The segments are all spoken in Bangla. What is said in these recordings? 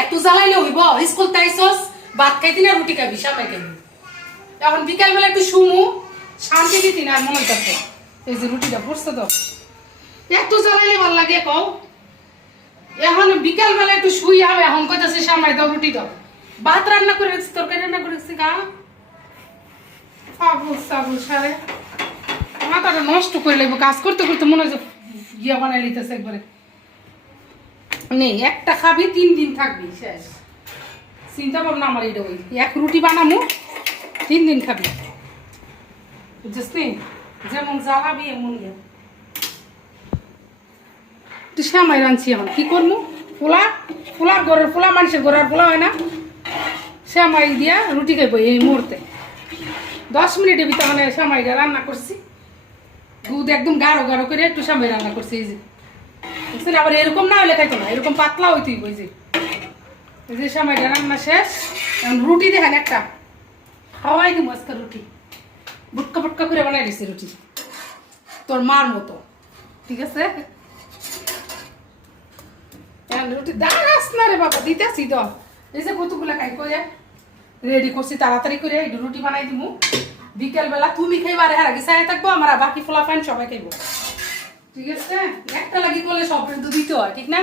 এত জ্বালাইলে হইব? স্কুল তাইছস? ভাত খাইতি না রুটি খাবি? সামাই খাবি এখন বিকালবেলা একটু শুমু, শান্তি দিতি না, মনে হইতাছে। এই যে রুটিটা পড়ছে তো। এত জ্বালাইলে ভালো লাগে কও? এখন বিকালবেলা একটু শুই হবে এখন কইতাছে সামাই দাও, রুটি দাও। ভাত রান্না করে রেখেছি, তরকারি রান্না করে রেখেছি, গা। ফাবুল সাবুল সারে। মাথাটা নষ্ট করে লাগবে কাজ করতে করতে মনে হয় যে ইয়া বানাই লিতেছে একবারে। নেই, একটা খাবি, তিন দিন থাকবি, শেষ। চিন্তা ভাবনা আমার এটা ওই। এক রুটি বানামু, তিন দিন খাবি। বুঝছিস? যেমন জ্বালাবি, এমন ইয়ে। তুই শ্যামাই রাঁধছি এখন। কি করব পোলা? পোলার ঘরের পোলা, মানুষের ঘরের পোলা হয় না। শ্যামাই দিয়া রুটি খাইব এই মুহূর্তে। দশ মিনিটের ভিতরে মানে শ্যামাইটা রান্না করছি। দুধ একদম গাঢ় গাঢ় করে একটু শ্যামাই রান্না করছি, এই যে। আবার এরকম না হলে খাইতো না, এরকম পাতলা হইতেই ওই যে। যে শ্যামাইটা রান্না শেষ। রুটি দেখেন একটা। খাওয়াই দিব আজকে রুটি। বুটকা বুটকা করে বানাই দিছি রুটি। তোর মার মতো। ঠিক আছে? রুটি দাঁড়াস না রে বাবা, দিতেছি তো এই যে কতগুলা খাই করে রেডি করছি, তাড়াতাড়ি করে রুটি বানাই দিমু। বিকেল বেলা তুমি খাইবা চাই থাকব, আমরা বাকি ফোলা ফ্যান সবাই খাইবো। ঠিক আছে? একটা লাগি করলে সব তো দিতে হয়, ঠিক না?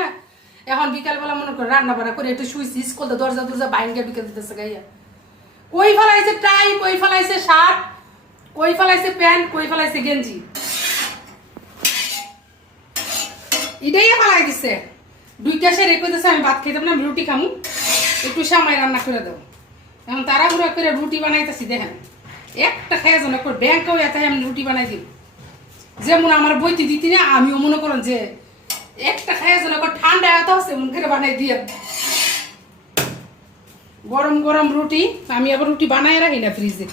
এখন বিকাল বেলা মনে করে রান্না বান্না করে একটু শুইছি, স্কুল দরজা দরজা বাইঙ্গা বিকেল দিতেছে গাইয়া। কই ফেলাইছে টাই, কই ফেলাইছে শার্ট কই ফেলাইছে প্যান্ট কই ফেলাইছে গেঞ্জি? এটাই ফেলাই দিছে। দুইটা সে রেখে দিছে আমি ভাত খেতাম না রুটি খামু। একটু সামাই রান্না করে দেবো এখন তাড়াহুড়া করে রুটি বানাইতেছি, দেখেন। একটা খাইয়া যেন ব্যাংকেও এত আমি রুটি বানাই দিব যেমন আমার বইতে দিতি না আমিও মনে করেন যে একটা খাইয়া যেন ঠান্ডা এত আছে মন করে বানাই দিয়ে। গরম গরম রুটি আমি আবার রুটি বানাই রাখি না ফ্রিজে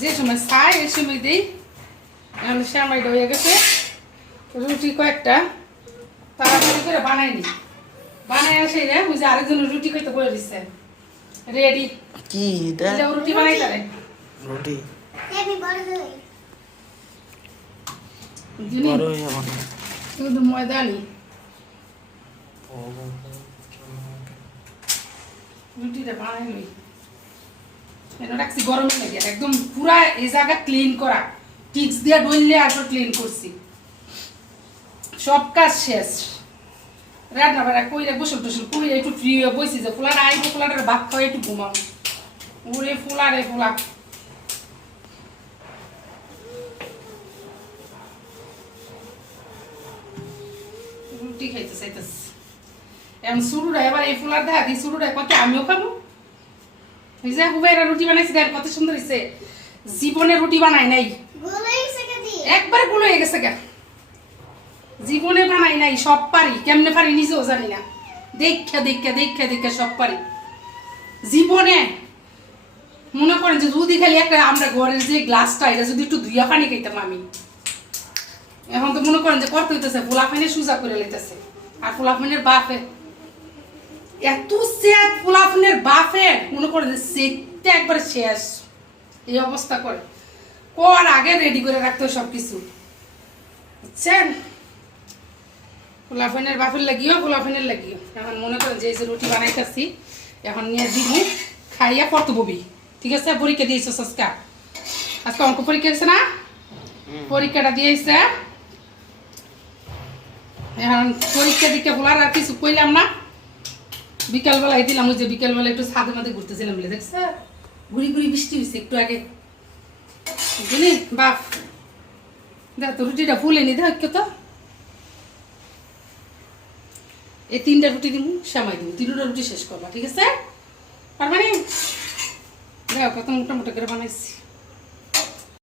যে সময় খাই এই সময় দিই। এখন শ্যামাইটা হয়ে গেছে। রুটি কয়েকটা তাড়াতাড়ি করে বানাইনি বানাই আসে রে ওই যে আরেকজন রুটি খাইতে বলে দিচ্ছে রেডি কি এটা? রুটি বানাই তারে রুটি। বড় হয়ে যাবে শুধু ময়দানি রুটিটা বানাই লই। এটা রাখছি? গরমে লাগে। একদম পুরা এই জায়গা ক্লিন করা। টিক্স দিয়ে ডইলে আসো ক্লিন করছি। সব কাজ শেষ। রান্না বাড়া কইরা গোসল টোসল কইরা একটু ফ্রি হয়ে বসি যে ফুলার আইবো ফুলাটার ভাত খাওয়া একটু ঘুমাবো ওরে ফুলা রে ফুলা। খাইতে এখন শুরুটা, এবার এই ফুলার দেখা দিই শুরুটা কত আমিও খাব? যে হুবাইরা রুটি বানাইছি দেখ কত সুন্দর হয়েছে জীবনে রুটি বানাই নাই. একবারগুলো হয়ে গেছে জীবনে বানাই নাই, সব পারি। কেমনে পারি নিজেও জানি না। দেখা দেখা সব পারি। জীবনে মনে করেন যে যদি খালি একটা আমরা ঘরের যে গ্লাসটা, এটা যদি একটু ধুইয়া পানি খাইতাম আমি। এখন তো মনে করেন যে করতে হইতেছে ফুলাফাইনে সুজা করে লইতেছে। আর ফুলাফাইনের বাপে এত সেট ফুলাফাইনের বাপে মনে করেন যে সেটটা একবারে শেষ। এই অবস্থা করে। কর আগে রেডি করে রাখতে সব কিছু বুঝছেন? ফুলাফাইনের বাপের লাগিও ফুলাফাইনের লাগিও। এখন মনে করেন যে এই যে রুটি বানাইতেছি এখন নিয়ে দিব খাইয়া পড়তে ববি। ঠিক আছে? পরীক্ষা দিয়েছে সস্কা আজকে অঙ্ক পরীক্ষা দিয়েছে না? পরীক্ষাটা দিয়েছে। এখন পরীক্ষা দিকে বলার আর কিছু কইলাম না। বিকালবেলায় দিলাম, ওই যে বিকালবেলা একটু ছাদে মাঝে ঘুরতেছিলাম বলে, দেখছে? ঘুরি ঘুরি বৃষ্টি হয়েছে একটু আগে। বুঝলি? বাপ দেখ তো রুটিটা ফুলে নি দেখ তো। এই তিনটা রুটি দিব সামাই দিব তিনটা রুটি শেষ করবা, ঠিক আছে? আর মানে দেখো কত মোটা মোটা করে বানাইছি।